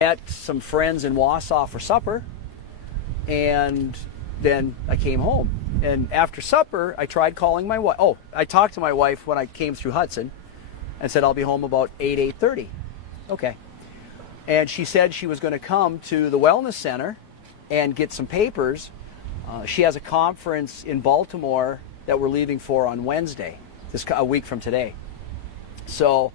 met some friends in Wausau for supper, and then I came home. And after supper, I tried calling my wife. Oh, I talked to my wife when I came through Hudson and said I'll be home about 8:30. Okay. And she said she was going to come to the Wellness Center and get some papers. She has a conference in Baltimore that we're leaving for on Wednesday, a week from today. So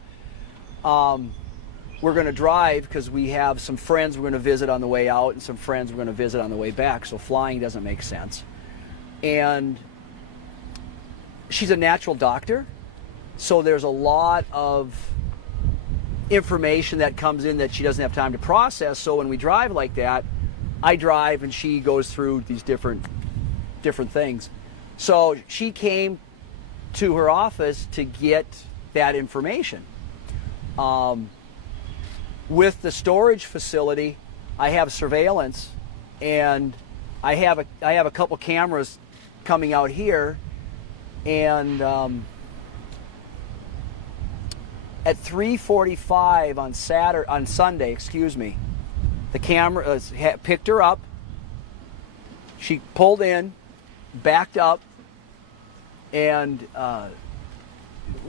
we're going to drive because we have some friends we're going to visit on the way out and some friends we're going to visit on the way back. So flying doesn't make sense. And she's a natural doctor, so there's a lot of information that comes in that she doesn't have time to process. So when we drive like that, I drive and she goes through these different things. So she came to her office to get that information. With the storage facility, I have surveillance, and I have a couple cameras coming out here, and at 3:45 on Sunday, the camera picked her up. She pulled in, backed up, and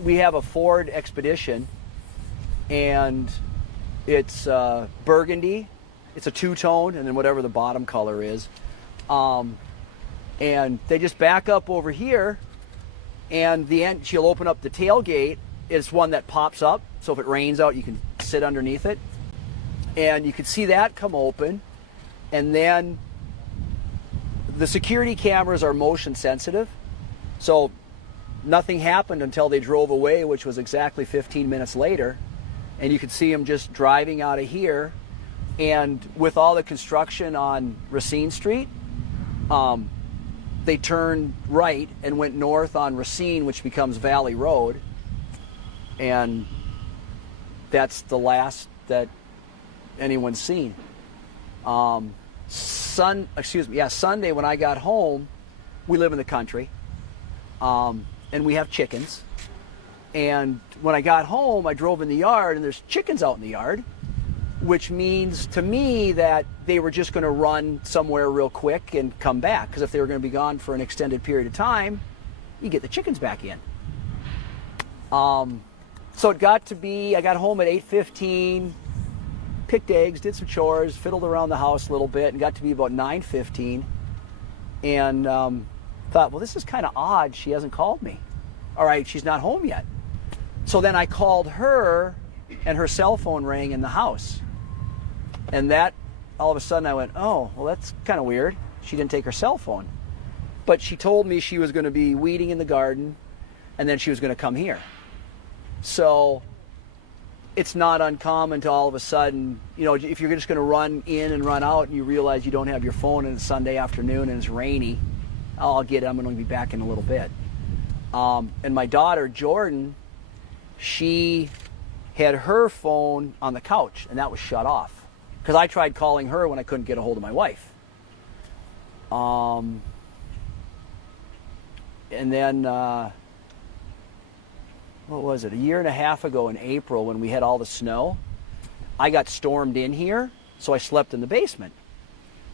we have a Ford Expedition, and it's burgundy. It's a two-tone, and then whatever the bottom color is. And they just back up over here, and she'll open up the tailgate. It's one that pops up, so if it rains out, you can sit underneath it. And you can see that come open. And then the security cameras are motion sensitive, so nothing happened until they drove away, which was exactly 15 minutes later. And you could see them just driving out of here. And with all the construction on Racine Street, they turned right and went north on Racine, which becomes Valley Road. And that's the last that anyone's seen. Sunday when I got home, we live in the country, and we have chickens. And when I got home, I drove in the yard, and there's chickens out in the yard, which means to me that they were just going to run somewhere real quick and come back. Because if they were going to be gone for an extended period of time, you get the chickens back in. So it got to be, I got home at 8:15, picked eggs, did some chores, fiddled around the house a little bit, and got to be about 9:15. And thought, well, this is kind of odd. She hasn't called me. All right, she's not home yet. So then I called her, and her cell phone rang in the house. And that, all of a sudden, I went, oh, well, that's kind of weird. She didn't take her cell phone. But she told me she was going to be weeding in the garden, and then she was going to come here. So it's not uncommon to all of a sudden, if you're just going to run in and run out and you realize you don't have your phone and it's Sunday afternoon and it's rainy, I'll get it. I'm going to be back in a little bit. And my daughter, Jordan, she had her phone on the couch, and that was shut off. Because I tried calling her when I couldn't get a hold of my wife. And then, what was it, a year and a half ago in April when we had all the snow, I got stormed in here, so I slept in the basement.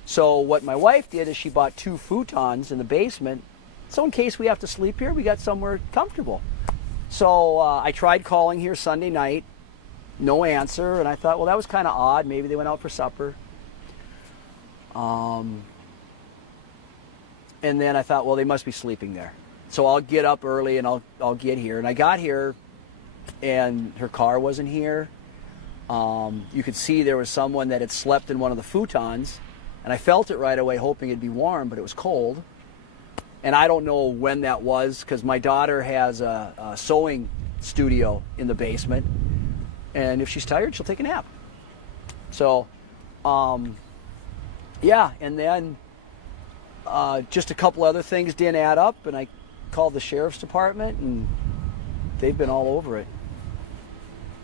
So what my wife did is she bought 2 futons in the basement, so in case we have to sleep here, we got somewhere comfortable. So I tried calling here Sunday night, no answer, and I thought, well, that was kind of odd. Maybe they went out for supper. And then I thought, well, they must be sleeping there. So I'll get up early and I'll get here. And I got here, and her car wasn't here. You could see there was someone that had slept in one of the futons, and I felt it right away, hoping it'd be warm, but it was cold. And I don't know when that was, because my daughter has a sewing studio in the basement, and if she's tired, she'll take a nap. So, yeah, and then just a couple other things didn't add up, and I called the sheriff's department, and they've been all over it.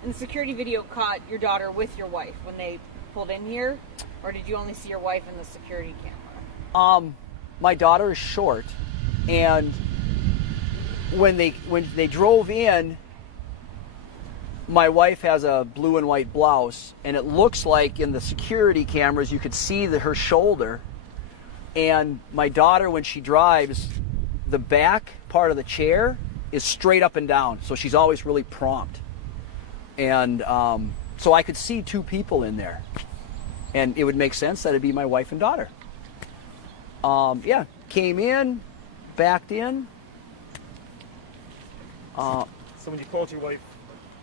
And the security video caught your daughter with your wife when they pulled in here, or did you only see your wife in the security camera? My daughter is short, and when they drove in, my wife has a blue and white blouse, and it looks like in the security cameras you could see her shoulder. And my daughter, when she drives, the back part of the chair is straight up and down, so she's always really prompt. And so I could see two people in there, and it would make sense that it'd be my wife and daughter. Yeah, came in, backed in. So when you called your wife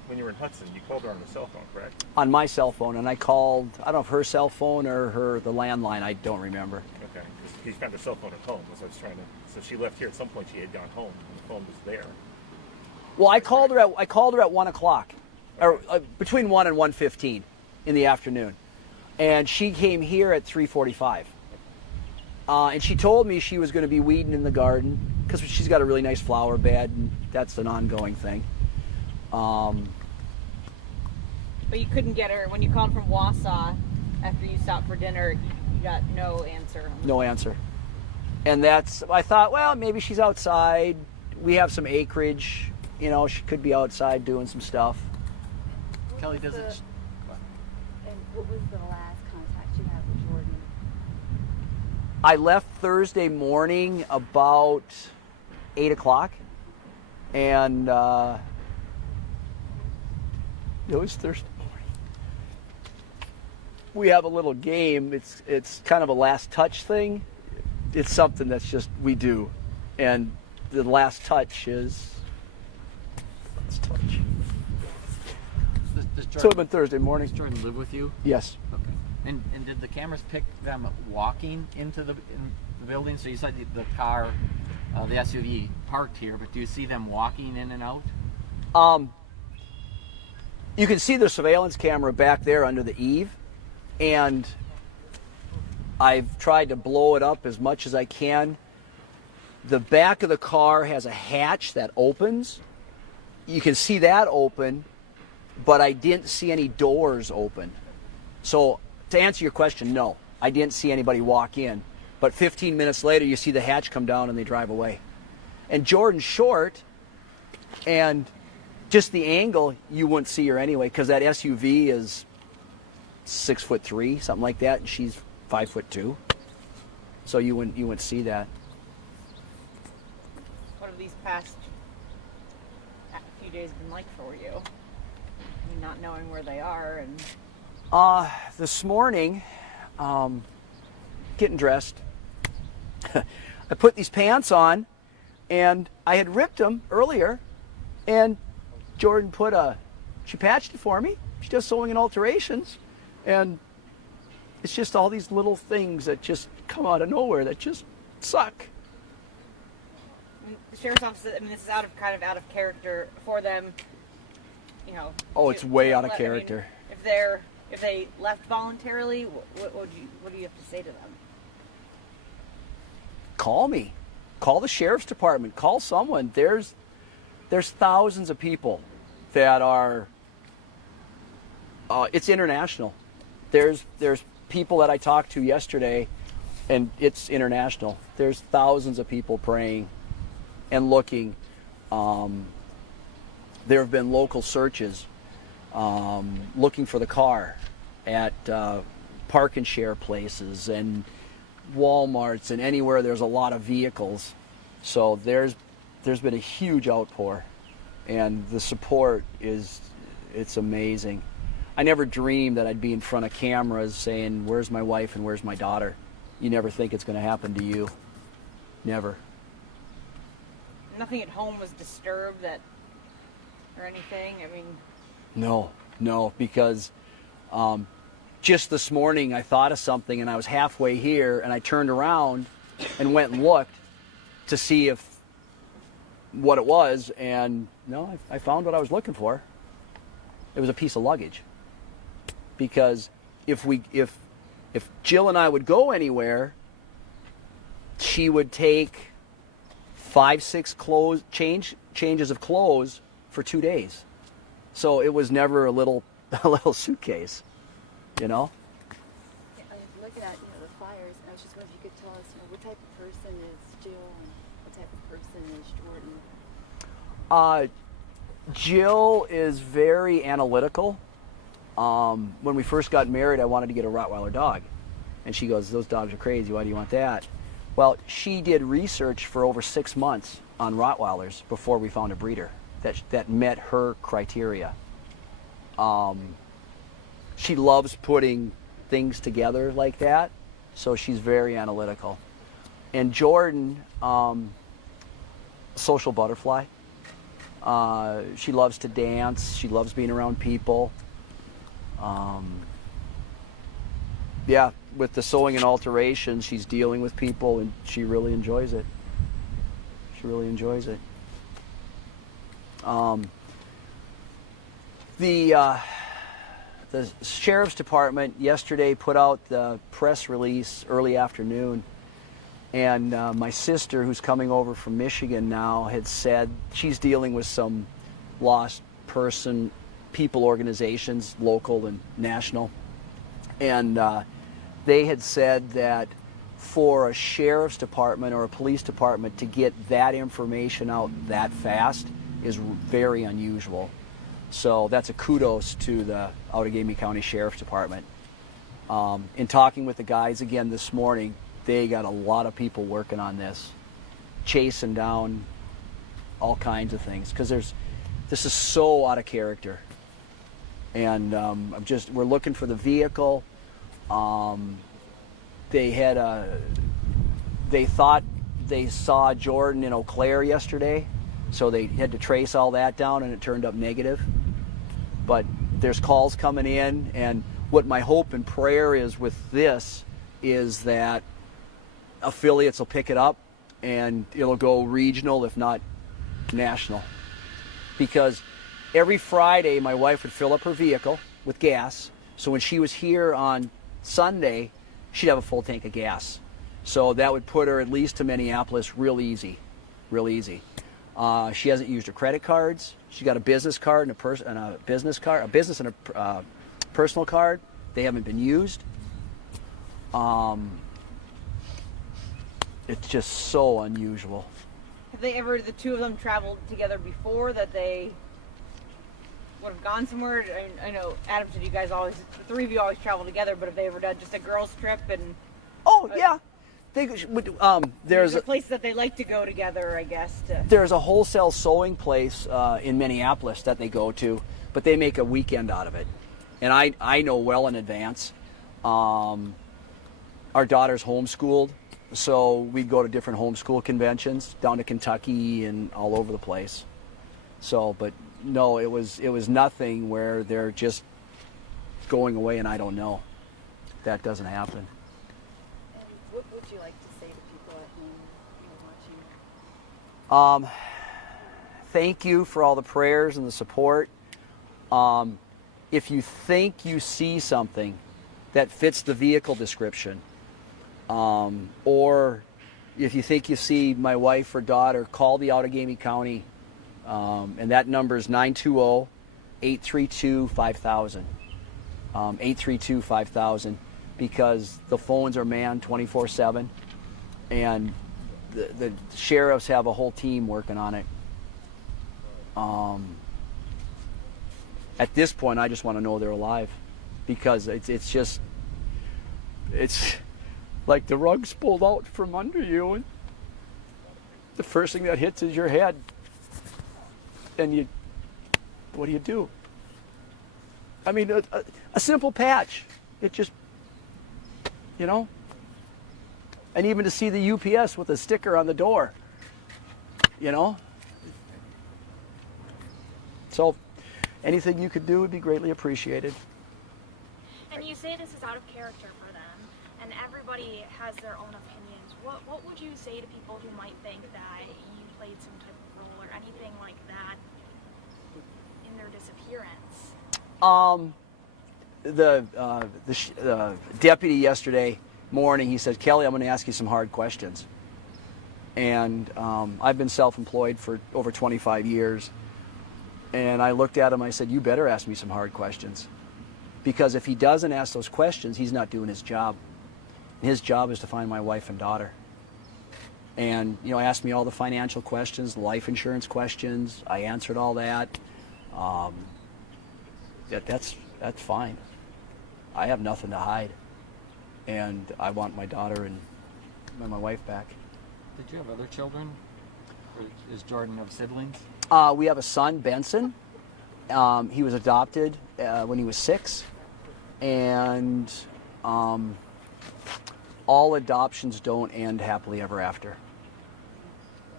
when you were in Hudson, you called her on the cell phone, correct? On my cell phone, and I called, I don't know if her cell phone or the landline, I don't remember. Okay, because you found her cell phone at home, so I was trying to. So she left here at some point. She had gone home, and the phone was there. Well, I called her at 1 o'clock, or between 1 and 1:15 in the afternoon, and she came here at 3:45. And she told me she was going to be weeding in the garden because she's got a really nice flower bed, and that's an ongoing thing. But you couldn't get her when you called from Wausau after you stopped for dinner. You got no answer. No answer. And I thought, well, maybe she's outside. We have some acreage. You know, she could be outside doing some stuff. Kelly, does it? And what was the last contact you had with Jordan? I left Thursday morning about 8 o'clock. And it was Thursday morning. We have a little game. It's kind of a last touch thing. It's something that's just we do. And the last touch is last touch. Does So it would have been Thursday morning. Does Jordan live with you? Yes. Okay. And did the cameras pick them walking into the building? So you said the car, the SUV parked here, but do you see them walking in and out? You can see the surveillance camera back there under the eave, and I've tried to blow it up as much as I can. The back of the car has a hatch that opens. You can see that open, but I didn't see any doors open. So to answer your question, no, I didn't see anybody walk in. But 15 minutes later, you see the hatch come down and they drive away. And Jordan's short, and just the angle, you wouldn't see her anyway, because that SUV is 6'3", something like that, and she's 5'2". So you wouldn't see that. What have these past few days been like for you? I mean, not knowing where they are and. This morning, getting dressed, I put these pants on, and I had ripped them earlier, and Jordan she patched it for me. She does sewing and alterations, and it's just all these little things that just come out of nowhere that just suck. I mean, the sheriff's office. I mean, this is out of character for them. You know. Oh, it's way out of character. I mean, if they left voluntarily, what do you have to say to them? Call me. Call the sheriff's department. Call someone. There's thousands of people that are. It's international. There's people that I talked to yesterday, and it's international. There's thousands of people praying and looking. There have been local searches looking for the car at park and share places and Walmarts and anywhere there's a lot of vehicles. So there's been a huge outpour, and the support it's amazing. I never dreamed that I'd be in front of cameras saying, "Where's my wife and where's my daughter?" You never think it's going to happen to you. Never. Nothing at home was disturbed or anything. I mean. No, because just this morning I thought of something, and I was halfway here, and I turned around and went and looked to see what it was, and no, I found what I was looking for. It was a piece of luggage. Because if Jill and I would go anywhere, she would take 5-6 changes of clothes for 2 days. So it was never a little suitcase, you know. I was looking at the flyers, and I was just wondering if you could tell us what type of person is Jill and what type of person is Jordan. Jill is very analytical. When we first got married, I wanted to get a Rottweiler dog. And she goes, those dogs are crazy. Why do you want that? Well, she did research for over 6 months on Rottweilers before we found a breeder that met her criteria. She loves putting things together like that, so she's very analytical. And Jordan, social butterfly. She loves to dance. She loves being around people. Yeah, with the sewing and alterations, she's dealing with people, and she really enjoys it. She really enjoys it. The sheriff's department yesterday put out the press release early afternoon, and my sister, who's coming over from Michigan now, had said she's dealing with some lost person people organizations, local and national, and they had said that for a sheriff's department or a police department to get that information out that fast is very unusual. So that's a kudos to the Outagamie County Sheriff's Department. In talking with the guys again this morning, they got a lot of people working on this, chasing down all kinds of things, because this is so out of character. And we're looking for the vehicle. They thought they saw Jordan in Eau Claire yesterday, so they had to trace all that down, and it turned up negative. But there's calls coming in, and what my hope and prayer is with this is that affiliates will pick it up and it'll go regional, if not national. Because every Friday my wife would fill up her vehicle with gas, so when she was here on Sunday, she'd have a full tank of gas. So that would put her at least to Minneapolis real easy, real easy. She hasn't used her credit cards. She got a business card and a business card, a business and a personal card. They haven't been used. It's just so unusual. Have they ever, the two of them, traveled together before, that they would have gone somewhere? I know, Adam said you guys always, the three of you always travel together, but have they ever done just a girls' trip? And Oh, yeah. There's a place that they like to go together, I guess. There's a wholesale sewing place in Minneapolis that they go to, but they make a weekend out of it. And I know well in advance. Our daughter's homeschooled, so we'd go to different homeschool conventions down to Kentucky and all over the place. So, but no, it was nothing where they're just going away and I don't know. That doesn't happen. And what would you like to say to people at home watching? Thank you for all the prayers and the support. If you think you see something that fits the vehicle description, or if you think you see my wife or daughter, call the Outagamie County, and that number is 920-832-5000. 832-5000, because the phones are manned 24/7, and the sheriffs have a whole team working on it. At this point, I just want to know they're alive, because it's like the rug's pulled out from under you, and the first thing that hits is your head, and what do? I mean, a simple patch, it just, and even to see the UPS with a sticker on the door, So anything you could do would be greatly appreciated. And you say this is out of character for them, and everybody has their own opinions. What would you say to people who might think that you played some type of role or anything like that in their disappearance? The deputy yesterday morning, he said, Kelly, I'm going to ask you some hard questions. And I've been self-employed for over 25 years. And I looked at him, I said, you better ask me some hard questions. Because if he doesn't ask those questions, he's not doing his job. And his job is to find my wife and daughter. And, asked me all the financial questions, the life insurance questions. I answered all that. That's fine. I have nothing to hide, and I want my daughter and my wife back. Did you have other children? Or is Jordan of siblings? We have a son, Benson. He was adopted when he was 6, and all adoptions don't end happily ever after.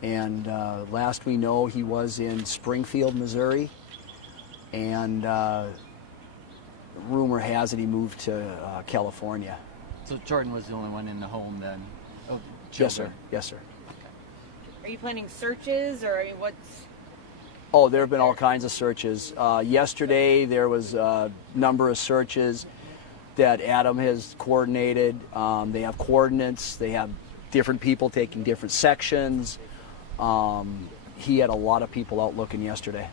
And last we know, he was in Springfield, Missouri, and rumor has it he moved to California. So Jordan was the only one in the home then? Of Yes, sir. children? Yes, sir. Are you planning searches, or I mean, what's? Oh, there have been all kinds of searches. Yesterday, there was a number of searches that Adam has coordinated. They have coordinates. They have different people taking different sections. He had a lot of people out looking yesterday.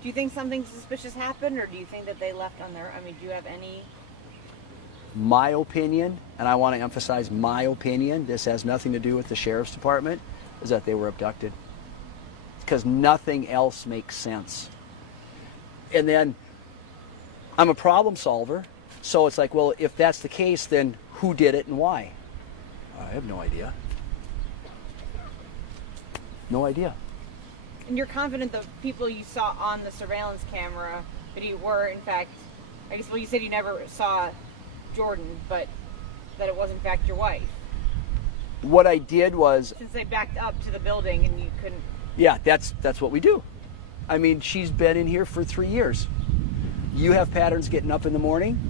Do you think something suspicious happened, or do you think that they left on their? I mean, do you have any? My opinion, and I want to emphasize my opinion, this has nothing to do with the sheriff's department, is that they were abducted. Because nothing else makes sense. And then I'm a problem solver, so it's like, well, if that's the case, then who did it and why? I have no idea. No idea. And you're confident the people you saw on the surveillance camera that you were, in fact, I guess, well, you said you never saw Jordan, but that it was, in fact, your wife. What I did was, Since they backed up to the building and you couldn't. yeah, that's what we do. I mean, she's been in here for 3 years. You have patterns getting up in the morning,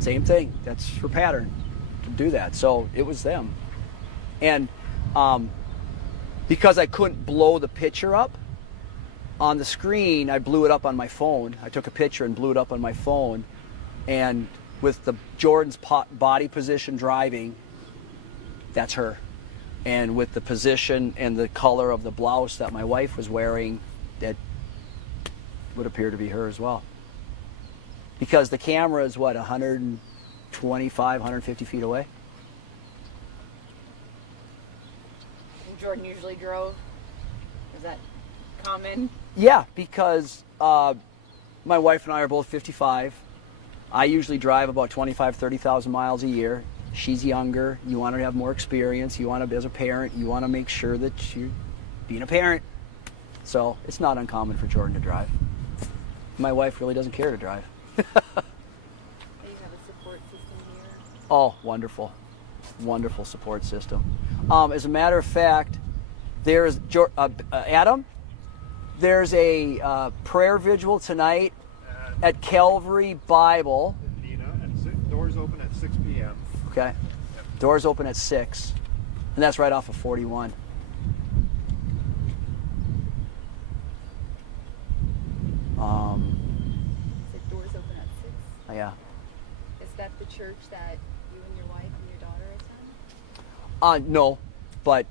same thing. That's her pattern to do that. So it was them. And because I couldn't blow the picture up on the screen, I blew it up on my phone. I took a picture and blew it up on my phone. And with the Jordan's body position driving, that's her. And with the position and the color of the blouse that my wife was wearing, that would appear to be her as well. Because the camera is, what, 125, 150 feet away? And Jordan usually drove. Is that common? Yeah, because my wife and I are both 55. I usually drive about 25, 30,000 miles a year. She's younger. You want her to have more experience. You want to, as a parent, you want to make sure that you're being a parent. So it's not uncommon for Jordan to drive. My wife really doesn't care to drive. Do you have a support system here? Oh, wonderful. Wonderful support system. As a matter of fact, there's, Adam, there's a prayer vigil tonight at Calvary Bible. Nina, and doors open at 6 p.m. Okay. Doors open at 6. And that's right off of 41. The doors open at 6. Yeah. Is that the church that you and your wife and your daughter attend? No, but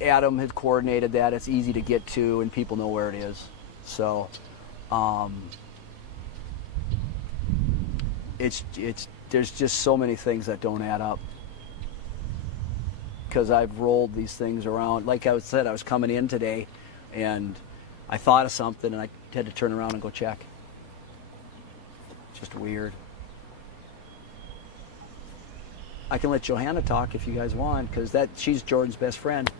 Adam had coordinated that. It's easy to get to, and people know where it is. So, there's just so many things that don't add up. Because I've rolled these things around. Like I said, I was coming in today, and I thought of something, and I had to turn around and go check. Just weird. I can let Johanna talk if you guys want, because she's Jordan's best friend.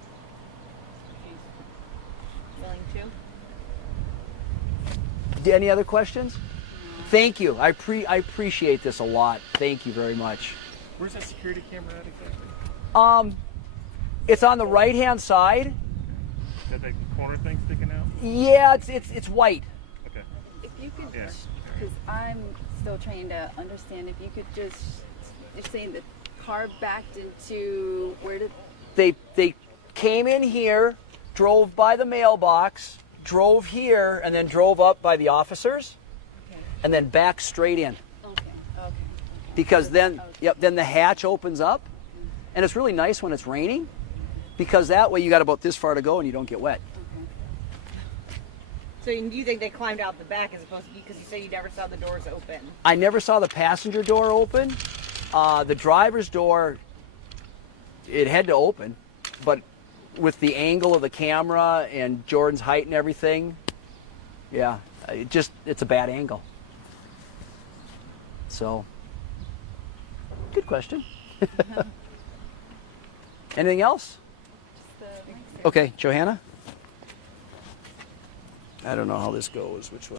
She's willing to. Any other questions? Thank you. I appreciate this a lot. Thank you very much. Where's that security camera at exactly? It's on the right-hand side. Got that corner thing sticking out? Yeah, it's white. Okay. If you could, Yeah. because I'm still trying to understand, if you could just, you're saying the car backed into, where did, They came in here, drove by the mailbox, drove here, and then drove up by the officers, and then back straight in. okay. Because then, Okay. yep, then the hatch opens up, and it's really nice when it's raining, because that way you got about this far to go and you don't get wet. So you think they climbed out the back as opposed to, because you say you never saw the doors open? I never saw the passenger door open. The driver's door, it had to open, but with the angle of the camera and Jordan's height and everything, yeah, it's a bad angle. So, good question. Anything else? Okay, Johanna? I don't know how this goes. Which one?